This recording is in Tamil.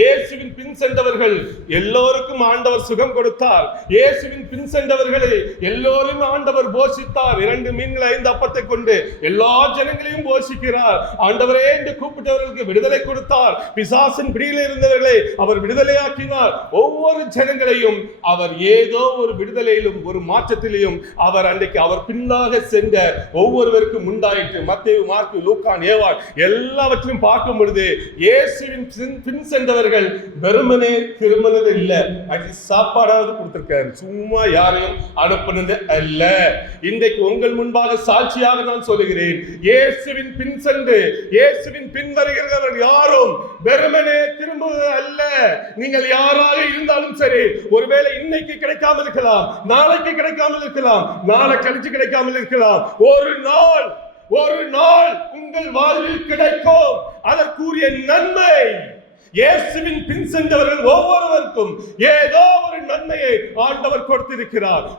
இயேசுவின் பின் சென்றவர்கள் எல்லோருக்கும் ஆண்டவர் சுகம் கொடுத்தார். இயேசுவின் பின் சென்றவர்களை எல்லோரும் ஆண்டவர் போஷித்தார். 2 மீன்கள் 5 அப்பத்தை கொண்டு எல்லா ஜனங்களையும் போஷிக்கிறார். ஆண்டவரே என்று கூப்பிட்டவர்களுக்கு விடுதலை கொடுத்தார். பிசாசின் பிடியில் இருந்தவர்களை அவர் விடுதலையாக்கினார். ஒவ்வொரு ஜனங்களையும் அவர் ஏதோ ஒரு விடுதலையிலும் ஒரு மாற்றத்திலையும் அவர் அன்றைக்கு அவர் பின்னாக சென்ற ஒவ்வொருவருக்கும் உண்டாயிற்று. மத்தேயு, மார்க்கு, லூக்கான், யோவான் எல்லாவற்றையும் பார்க்கும் பொழுது இயேசுவின் பின் சென்றவர்கள் வெறுமனே திரும்பினது இல்லை, அது சாப்பாடாவது கொடுத்திருக்காரு, சும்மா யாரையும் அனுப்பினது அல்ல. இன்றைக்கு உங்கள் முன்பாக சாட்சியாக நான் சொல்லுகிறேன், இயேசுவின் பின் சென்று இயேசுவின் பின் வருகிறவர்கள் யாரும் வெறுமனே திரும்புவது அல்ல. நீங்கள் யாராக இருந்தாலும் சரி, ஒருவேளை இன்னைக்கு கிடைக்காமல் இருக்கலாம், நாளைக்கு கிடைக்காமல் இருக்கலாம், நாளை கழிச்சு கிடைக்காமல் இருக்கலாம், ஒரு நாள் உங்கள் வாழ்வில் கிடைக்கும். அதற்குரிய நன்மை இயேசுவின் பின் சென்றவர்கள் ஒவ்வொருவருக்கும் ஏதோ ஒரு நன்மையை ஆண்டவர் கொடுத்திருக்கிறார்.